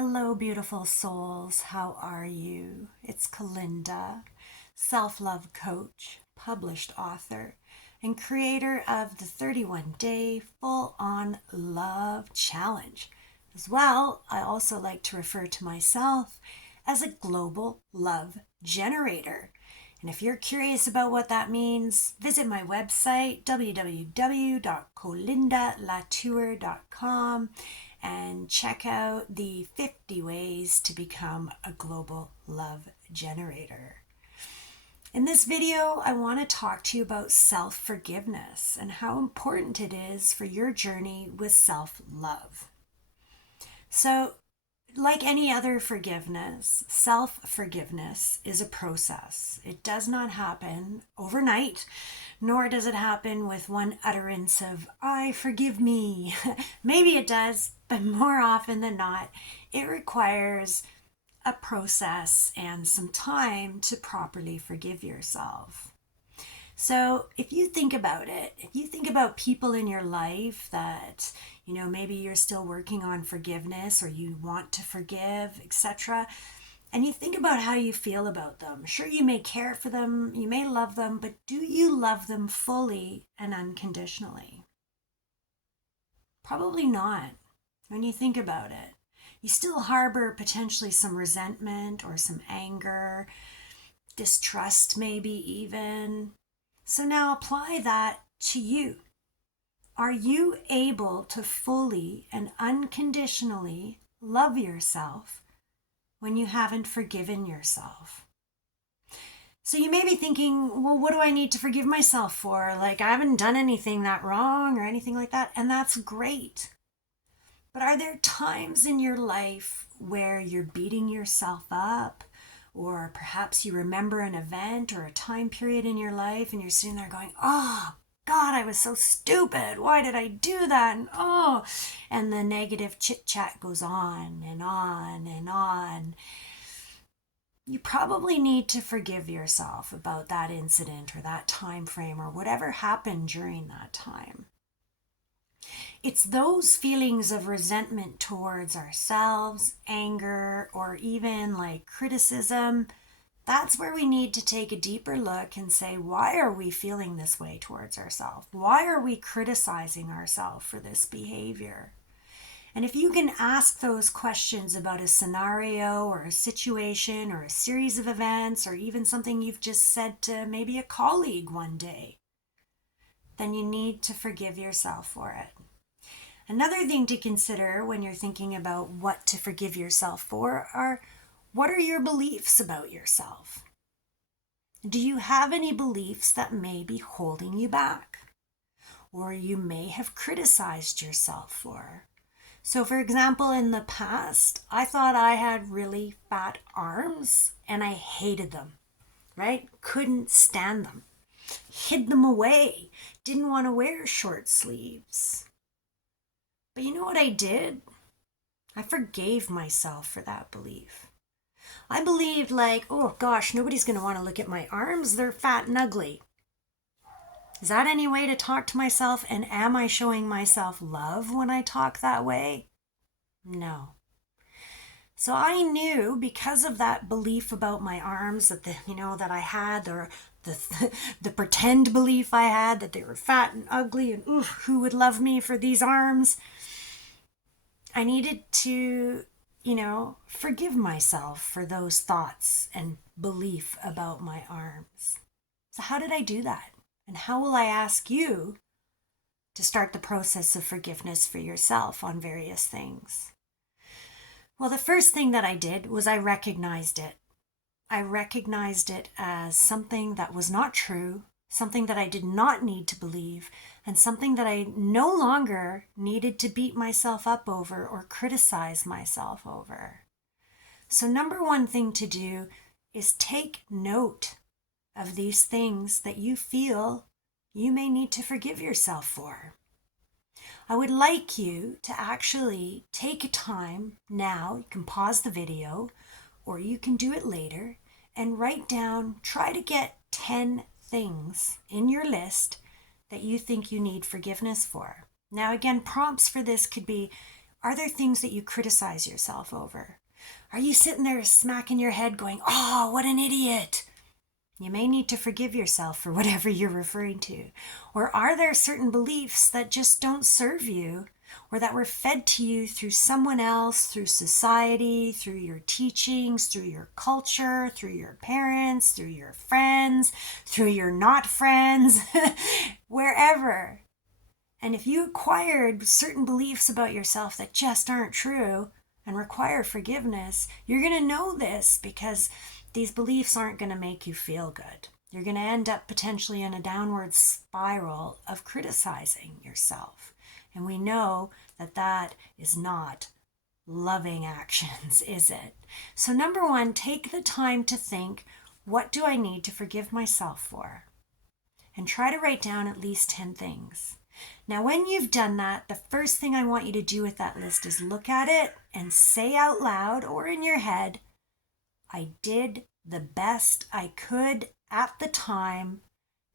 Hello, beautiful souls. How are you? It's Kalinda, self love coach, published author, and creator of the 31-day full on love challenge. As well, I also like to refer to myself as a global love generator. And if you're curious about what that means, visit my website, www.colindalatour.com, and check out the 50 ways to become a global love generator. In this video, I want to talk to you about self-forgiveness and how important it is for your journey with self-love. So, like any other forgiveness, self-forgiveness is a process. It does not happen overnight, nor does it happen with one utterance of, I forgive me. Maybe it does, but more often than not, it requires a process and some time to properly forgive yourself. So if you think about it, if you think about people in your life that, maybe you're still working on forgiveness or you want to forgive, etc., and you think about how you feel about them. Sure, you may care for them, you may love them, but do you love them fully and unconditionally? Probably not, when you think about it. You still harbor potentially some resentment or some anger, distrust maybe even. So now apply that to you. Are you able to fully and unconditionally love yourself when you haven't forgiven yourself? So you may be thinking, well, what do I need to forgive myself for? Like, I haven't done anything that wrong or anything like that. And that's great. But are there times in your life where you're beating yourself up? Or perhaps you remember an event or a time period in your life and you're sitting there going, oh, God, I was so stupid. Why did I do that? And the negative chit chat goes on and on and on. You probably need to forgive yourself about that incident or that time frame or whatever happened during that time. It's those feelings of resentment towards ourselves, anger, or even like criticism. That's where we need to take a deeper look and say, why are we feeling this way towards ourselves? Why are we criticizing ourselves for this behavior? And if you can ask those questions about a scenario or a situation or a series of events or even something you've just said to maybe a colleague one day, then you need to forgive yourself for it. Another thing to consider when you're thinking about what to forgive yourself for are, what are your beliefs about yourself? Do you have any beliefs that may be holding you back? Or you may have criticized yourself for? So for example, in the past, I thought I had really fat arms and I hated them, right? Couldn't stand them. Hid them away. Didn't want to wear short sleeves. But you know what I did? I forgave myself for that belief. I believed like, oh gosh, nobody's going to want to look at my arms. They're fat and ugly. Is that any way to talk to myself? And am I showing myself love when I talk that way? No. So I knew because of that belief about my arms that that I had, or the pretend belief I had that they were fat and ugly and who would love me for these arms? I needed to, forgive myself for those thoughts and belief about my arms. So how did I do that? And how will I ask you to start the process of forgiveness for yourself on various things? Well, the first thing that I did was I recognized it. I recognized it as something that was not true, something that I did not need to believe, and something that I no longer needed to beat myself up over or criticize myself over. So number one thing to do is take note of these things that you feel you may need to forgive yourself for. I would like you to actually take a time now. You can pause the video or you can do it later and write down, try to get 10 things in your list that you think you need forgiveness for. Now, again, prompts for this could be, Are there things that you criticize yourself over? Are you sitting there smacking your head going, oh, what an idiot? You may need to forgive yourself for whatever you're referring to. Or are there certain beliefs that just don't serve you, or that were fed to you through someone else, through society, through your teachings, through your culture, through your parents, through your friends, through your not friends, wherever? And if you acquired certain beliefs about yourself that just aren't true and require forgiveness, you're going to know this, because these beliefs aren't going to make you feel good. You're going to end up potentially in a downward spiral of criticizing yourself. And we know that that is not loving actions, is it? So number one, take the time to think, what do I need to forgive myself for? And try to write down at least 10 things. Now, when you've done that, the first thing I want you to do with that list is look at it and say out loud or in your head, I did the best I could at the time,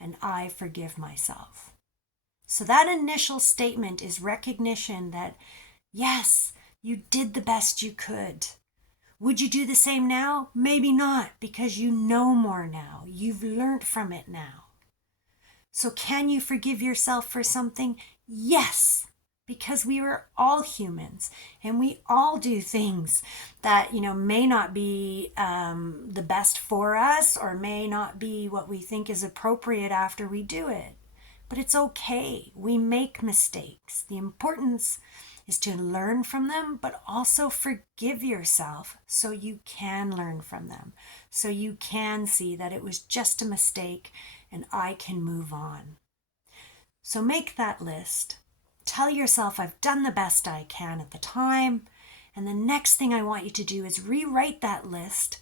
and I forgive myself. So that initial statement is recognition that, yes, you did the best you could. Would you do the same now? Maybe not, because you know more now. You've learned from it now. So can you forgive yourself for something? Yes, because we are all humans and we all do things that, may not be the best for us, or may not be what we think is appropriate after we do it. But it's okay. We make mistakes. The importance is to learn from them, but also forgive yourself so you can learn from them, so you can see that it was just a mistake and I can move on. So make that list. Tell yourself, I've done the best I can at the time. And the next thing I want you to do is rewrite that list.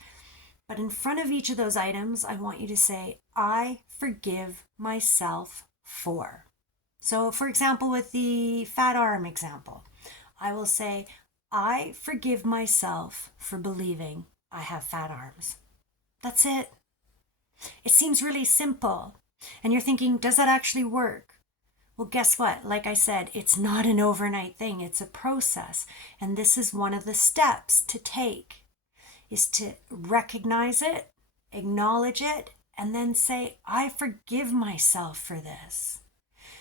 But in front of each of those items, I want you to say, I forgive myself for. So for example, with the fat arm example, I will say, I forgive myself for believing I have fat arms. That's it. It seems really simple. And you're thinking, does that actually work? Well, guess what? Like I said, it's not an overnight thing. It's a process. And this is one of the steps to take, is to recognize it, acknowledge it, and then say, I forgive myself for this.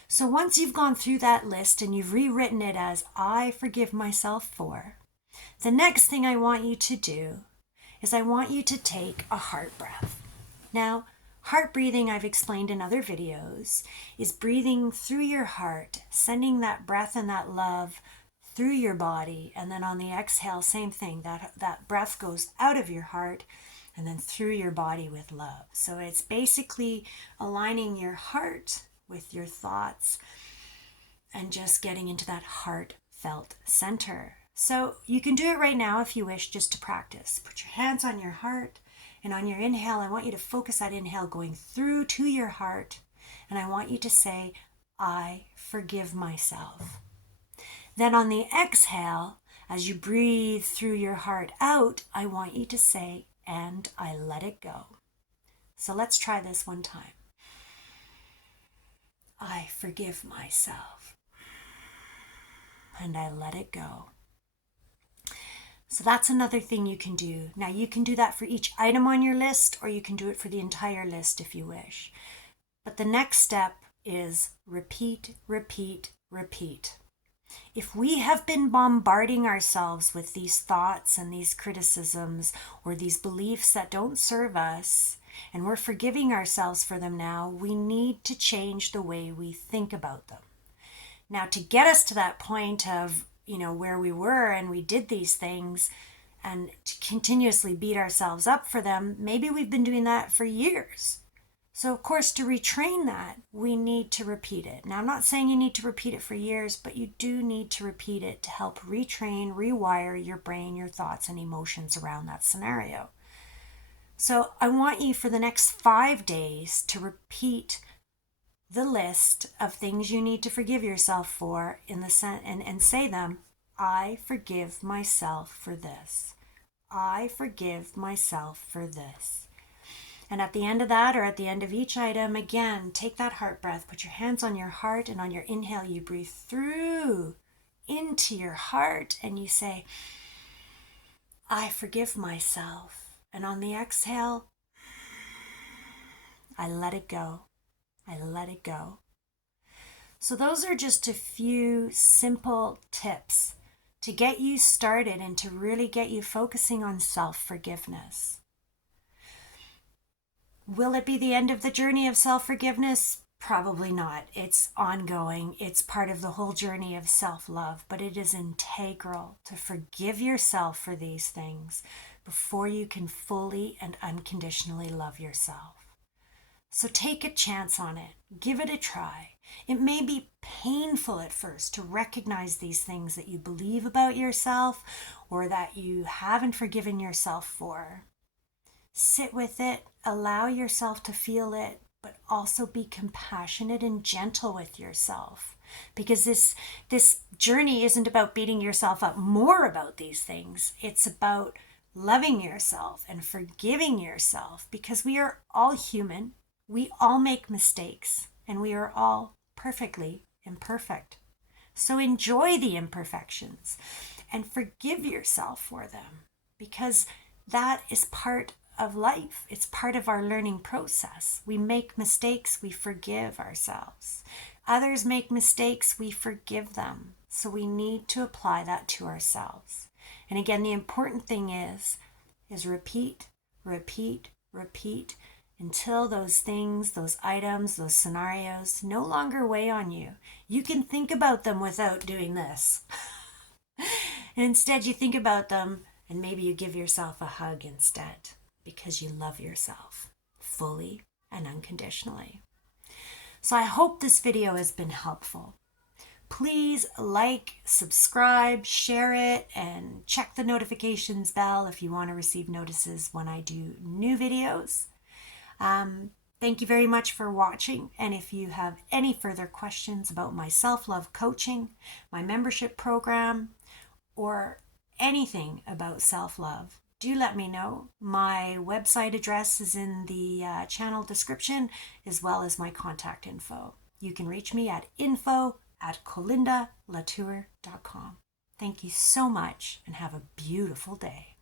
So once you've gone through that list and you've rewritten it as I forgive myself for, the next thing I want you to do is I want you to take a heart breath. Now, heart breathing, I've explained in other videos, is breathing through your heart, sending that breath and that love through your body. And then on the exhale, same thing, that breath goes out of your heart and then through your body with love. So it's basically aligning your heart with your thoughts and just getting into that heartfelt center. So you can do it right now if you wish, just to practice. Put your hands on your heart. And on your inhale, I want you to focus that inhale going through to your heart. And I want you to say, I forgive myself. Then on the exhale, as you breathe through your heart out, I want you to say, and I let it go. So let's try this one time. I forgive myself. And I let it go. So that's another thing you can do. Now you can do that for each item on your list, or you can do it for the entire list if you wish. But the next step is repeat, repeat, repeat. If we have been bombarding ourselves with these thoughts and these criticisms or these beliefs that don't serve us, and we're forgiving ourselves for them now, we need to change the way we think about them. Now, to get us to that point of where we were and we did these things and to continuously beat ourselves up for them, maybe we've been doing that for years. So of course, to retrain that, we need to repeat it. Now, I'm not saying you need to repeat it for years, but you do need to repeat it to help retrain, rewire your brain, your thoughts and emotions around that scenario. So I want you for the next 5 days to repeat the list of things you need to forgive yourself for and say them. I forgive myself for this. I forgive myself for this. And at the end of that, or at the end of each item, again, take that heart breath, put your hands on your heart, and on your inhale, you breathe through into your heart and you say, I forgive myself. And on the exhale, I let it go. I let it go. So those are just a few simple tips to get you started and to really get you focusing on self-forgiveness. Will it be the end of the journey of self-forgiveness? Probably not. It's ongoing. It's part of the whole journey of self-love, but it is integral to forgive yourself for these things before you can fully and unconditionally love yourself. So take a chance on it. Give it a try. It may be painful at first to recognize these things that you believe about yourself or that you haven't forgiven yourself for. Sit with it, allow yourself to feel it, but also be compassionate and gentle with yourself. Because this journey isn't about beating yourself up more about these things. It's about loving yourself and forgiving yourself, because we are all human. We all make mistakes, and we are all perfectly imperfect. So enjoy the imperfections and forgive yourself for them, because that is part of life. It's part of our learning process. We make mistakes, we forgive ourselves. Others make mistakes, we forgive them. So we need to apply that to ourselves. And again, the important thing is repeat, repeat, repeat until those things, those items, those scenarios no longer weigh on you. You can think about them without doing this. And instead you think about them and maybe you give yourself a hug instead, because you love yourself fully and unconditionally. So I hope this video has been helpful. Please like, subscribe, share it, and check the notifications bell if you want to receive notices when I do new videos. Thank you very much for watching. And if you have any further questions about my self-love coaching, my membership program, or anything about self-love, do let me know. My website address is in the channel description, as well as my contact info. You can reach me at info@colindalatour.com. Thank you so much and have a beautiful day.